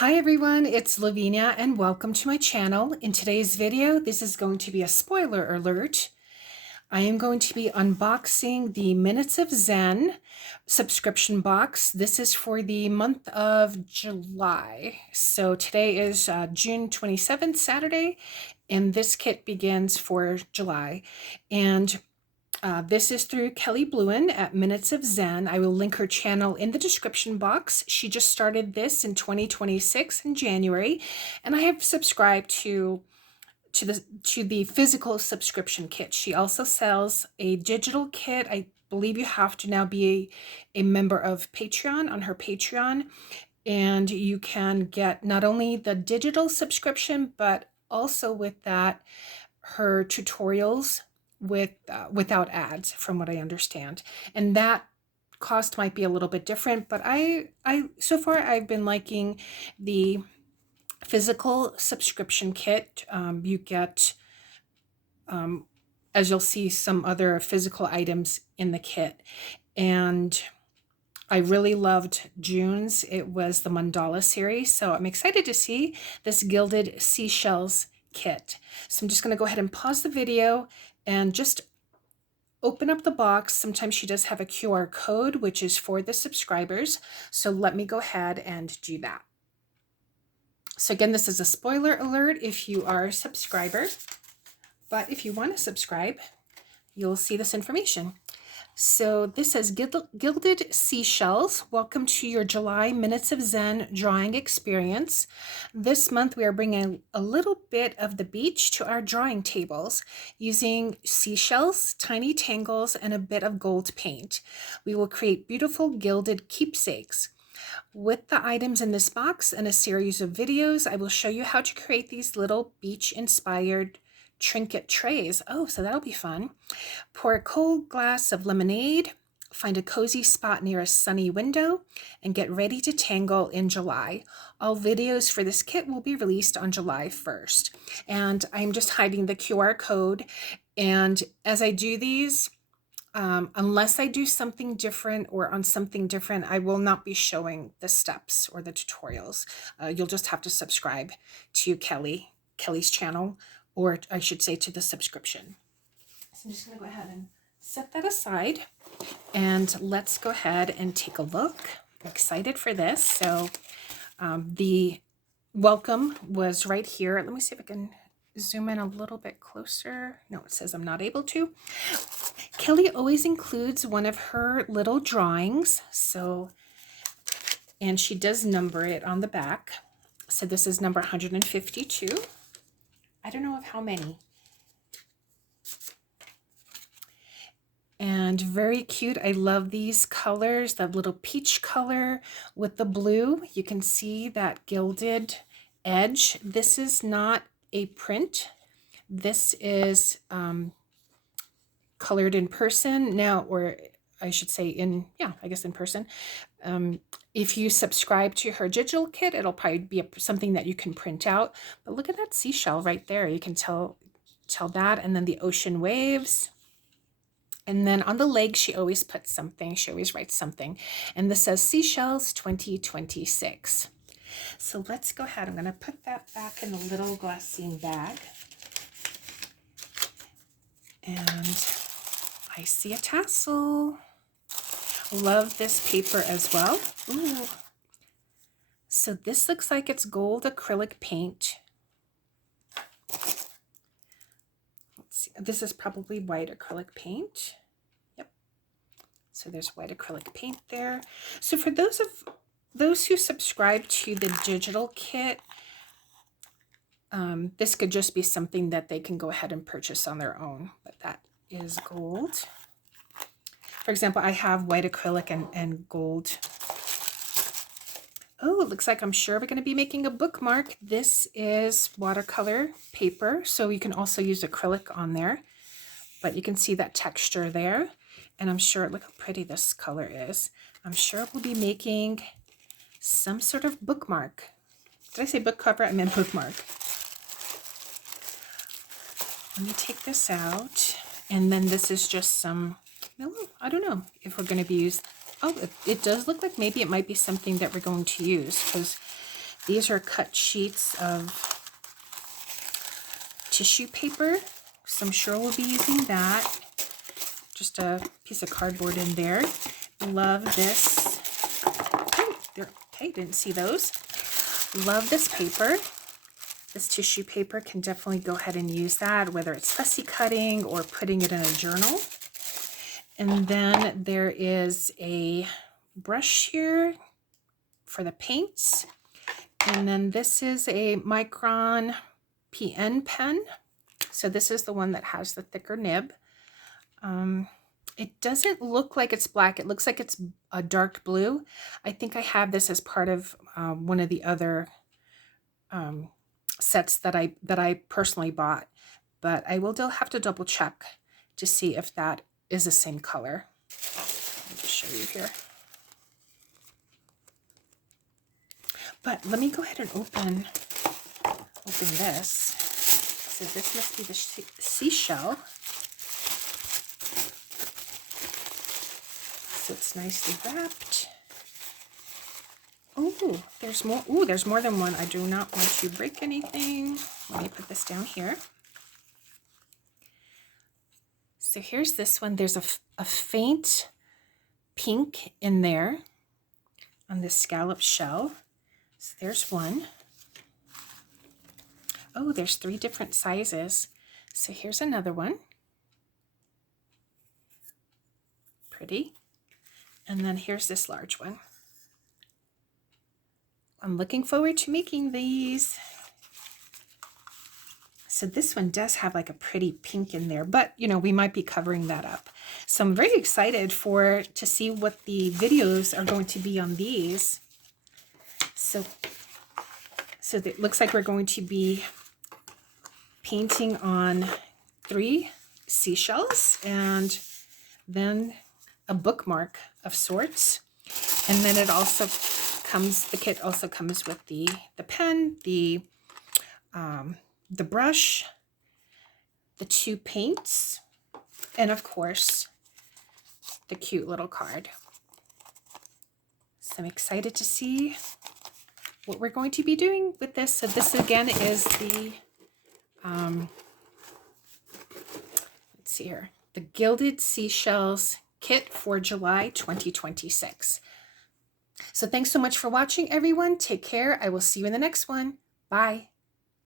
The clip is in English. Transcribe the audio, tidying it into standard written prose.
Hi everyone, it's Lavinia and welcome to my channel. In today's video, this is going to be a spoiler alert. I am going to be unboxing the Minutes of Zen subscription box. This is for the month of July. So today is June 27th, Saturday, and this kit begins for July. And this is through Kelli Blouin at Minutes of Zen. I will link her channel in the description box. She just started this in 2026 in January, and I have subscribed to the physical subscription kit. She also sells a digital kit. I believe you have to now be a member of Patreon on her Patreon, and you can get not only the digital subscription, but also with that her tutorials without ads, from what I understand. And that cost might be a little bit different, but I so far I've been liking the physical subscription kit. You get, as you'll see, some other physical items in the kit. And I really loved June's. It was the mandala series. So I'm excited to see this gilded seashells kit. So I'm just going to go ahead and pause the video and just open up the box. Sometimes she does have a QR code, which is for the subscribers. So let me go ahead and do that. So again, this is a spoiler alert if you are a subscriber, but if you want to subscribe, you'll see this information. So this says Gilded Seashells. Welcome to your July Minutes of Zen drawing experience. This month we are bringing a little bit of the beach to our drawing tables using seashells, tiny tangles, and a bit of gold paint. We will create beautiful gilded keepsakes. With the items in this box and a series of videos, I will show you how to create these little beach-inspired trinket trays. Oh, so that'll be fun. Pour a cold glass of lemonade, find a cozy spot near a sunny window, and get ready to tangle in July. All videos for this kit will be released on July 1st. And I'm just hiding the QR code. And as I do these, unless I do something different or on something different, I will not be showing the steps or the tutorials. You'll just have to subscribe to Kelli's channel, or I should say to the subscription. So I'm just going to go ahead and set that aside, and let's go ahead and take a look. I'm excited for this. So the welcome was right here. Let me see if I can zoom in a little bit closer. No, it says I'm not able to. Kelli always includes one of her little drawings. So, and she does number it on the back. So this is number 152. I don't know of how many. And very cute. I love these colors, that little peach color with the blue. You can see that gilded edge. This is not a print. This is colored in person now, or I should say in person. If you subscribe to her digital kit, it'll probably be something that you can print out. But look at that seashell right there. You can tell that. And then the ocean waves. And then on the leg, she always puts something. She always writes something. And this says Seashells 2026. So let's go ahead. I'm going to put that back in the little glassine bag. And I see a tassel. Love this paper as well. Ooh. So this looks like it's gold acrylic paint. Let's see. This is probably white acrylic paint. Yep. So there's white acrylic paint there. So for those who subscribe to the digital kit, this could just be something that they can go ahead and purchase on their own. But that is gold. For example, I have white acrylic and gold. Oh, it looks like I'm sure we're going to be making a bookmark. This is watercolor paper, so you can also use acrylic on there. But you can see that texture there. And I'm sure, look how pretty this color is. I'm sure we'll be making some sort of bookmark. Did I say book cover? I meant bookmark. Let me take this out. And then this is just some, I don't know if we're going to be used. Oh, it does look like maybe it might be something that we're going to use, because These are cut sheets of tissue paper, so I'm sure we'll be using that. Just a piece of cardboard in there. Love this. Oh, there. Okay, didn't see those. Love this paper. This tissue paper can definitely go ahead and use that, whether it's fussy cutting or putting it in a journal. And then there is a brush here for the paints. And then this is a Micron PN pen. So this is the one that has the thicker nib. It doesn't look like it's black. It looks like it's a dark blue. I think I have this as part of one of the other sets that I personally bought, but I will have to double check to see if that is the same color. Let me just show you here. But let me go ahead and open this. So this must be the seashell. So it's nicely wrapped. Oh, there's more. Oh, there's more than one. I do not want to break anything. Let me put this down here. So here's this one. There's a faint pink in there on this scallop shell. So there's one. Oh, there's 3 different sizes. So here's another one. Pretty. And then here's this large one. I'm looking forward to making these. So this one does have like a pretty pink in there, but you know, we might be covering that up. So I'm very excited to see what the videos are going to be on these. So it looks like we're going to be painting on 3 seashells and then a bookmark of sorts. And then it also comes, the kit also comes with the pen, the brush, the 2 paints, and of course the cute little card. So I'm excited to see what we're going to be doing with this. So this again is the let's see here, the Gilded Seashells kit for July 2026. So thanks so much for watching, everyone. Take care. I will see you in the next one. Bye.